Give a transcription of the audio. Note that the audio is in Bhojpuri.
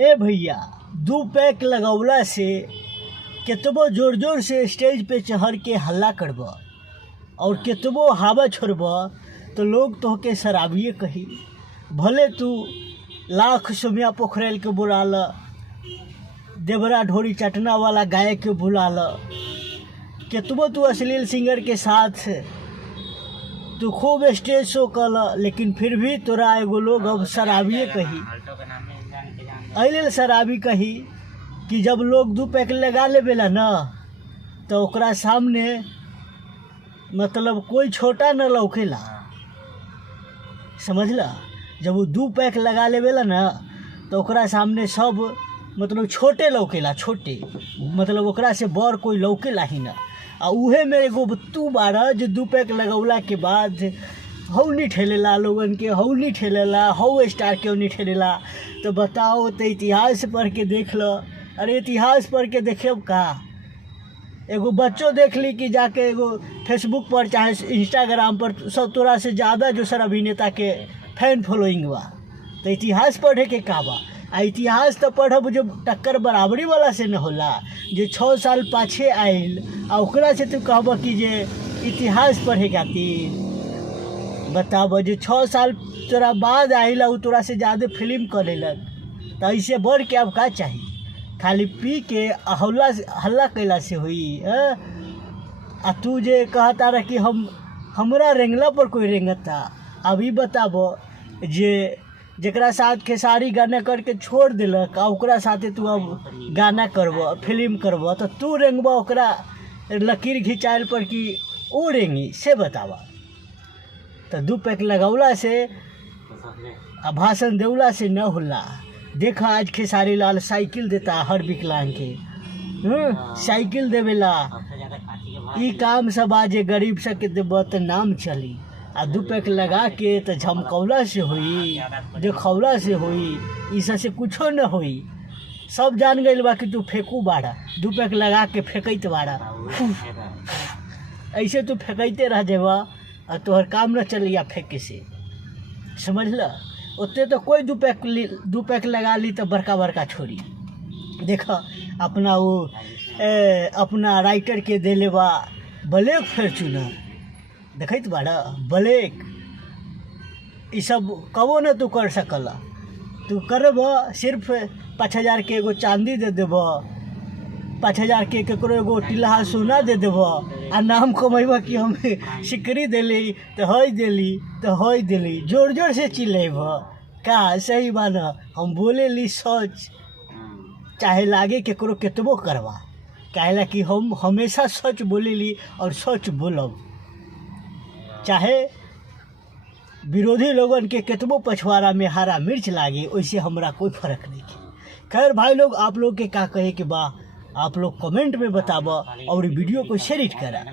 ए भैया, 2 पैक लगौला से केतबो जोर जोर से स्टेज पे चढ़ के हल्ला करब और केतबो हवा छोड़ब तो लोग तोहके शराबिए कही। भले तू लाख सोमिया पोखरेल के बुला ल, देवरा ढोरी चटना वाला गायक के बुला ल, केतबो तू अश्लील सिंगर के साथ तू खूब स्टेज शो कर, लेकिन फिर भी तोरा एगो लोग अब शराबिए कही। अइले शराबी कही कि जब लोग 2 पैक लगा लेवेला न तो ओकरा सामने मतलब कोई छोटा न लौकेला, समझला। जब वो 2 पैक लगा लेवेला न तो ओकरा सामने सब मतलब छोटे लौकेला, छोटे मतलब ओकरा से बड़ कोई लौकेला ही ना। आ उहे में एगो तू बारह जो 2 पैक लगौला के बाद हऊ नहीं ठेलेला लोगन के, हऊ नहीं ठेलेला, हऊ स्टार क्यों नहीं ठेलेला। तो बताओ, तो इतिहास पढ़ के देख लो। अरे इतिहास पढ़ के देखे का, एगो बच्चों देख ली कि जाके एगो फेसबुक पर चाहे इंस्टाग्राम पर सब तोरा से ज़्यादा जो सर अभिनेता के फैन फॉलोइंग बा। तो इतिहास पढ़े के का बा। आ इतिहास तो पढ़ब जो टक्कर बराबरी वाला से न होला, जो 6 साल पाछे आयल आ ओकरा से तू कहब कि जे इतिहास पढ़े खातिर। बताब जो 6 साल तोरा बाद आइल उ तोरा से ज़्यादा फिल्म करेलक, तो ऐसे बढ़ के अब का चाहिए। खाली पी के हल्ला कैला से हुई। आ तू जे कहता रह कि हमरा रेंगला पर कोई रेंगता। अभी बताब जे जकरा साथ खेसारी गाना करके छोड़ दिलक आ ओकरा साथे तू अब गाना करब, फिल्म करब, तो तू रेंगब ओकरा लकीर घिंचाइल पर कि ओ रेंगी, से बतावा। तो 2 पैक लगौला से आ भाषण देवला से न होला। देखा आज खेसारी लाल साइकिल देता हर विकलांग के, साइकिल देवेला। ई काम सब आज गरीब सबके देव तो नाम चली। आ 2 पैक लगा के तो झमकौला से होई, देखौला से होई, ई सब से कुछो न होई। सब जान गइल बा कि तू फेंकू बाड़ा, 2 पैक लगा के फेंकत बाड़ा। ऐसे तू फेंकते रह जेबा और तोहर काम न चलिया फेंके से, समझ ल। ओते तो कोई 2 पैक लगा ली तो बड़का बड़का छोड़ी। देखा अपना वो अपना राइटर के देले बा ब्लैक फॉर्च्यूनर, देखत बाड़ा ब्लैक। ये सब कबो न तू कर सकला। तू करब सिर्फ 5000 के एगो चांदी दे देब, 5000 के केकरो एगो टिल्हा सोना दे देब आ नाम कमेब कि हम सिकरी देली तो हई देली तो हई देली, जोर जोर से चिल्लेब का। सही बात हम बोले ली सच, चाहे लागे केकरो केतबो करवा, काहेला कि हम हमेशा सच बोले ली और सच बोलब। चाहे विरोधी लोगन के केतबो पछवाड़ा में हरा मिर्च लागे, वैसे हमरा कोई फर्क नहीं। खैर भाई लोग, आप लोग के का कहे के बा आप लोग कमेंट में बताब और वीडियो को शेयर करा।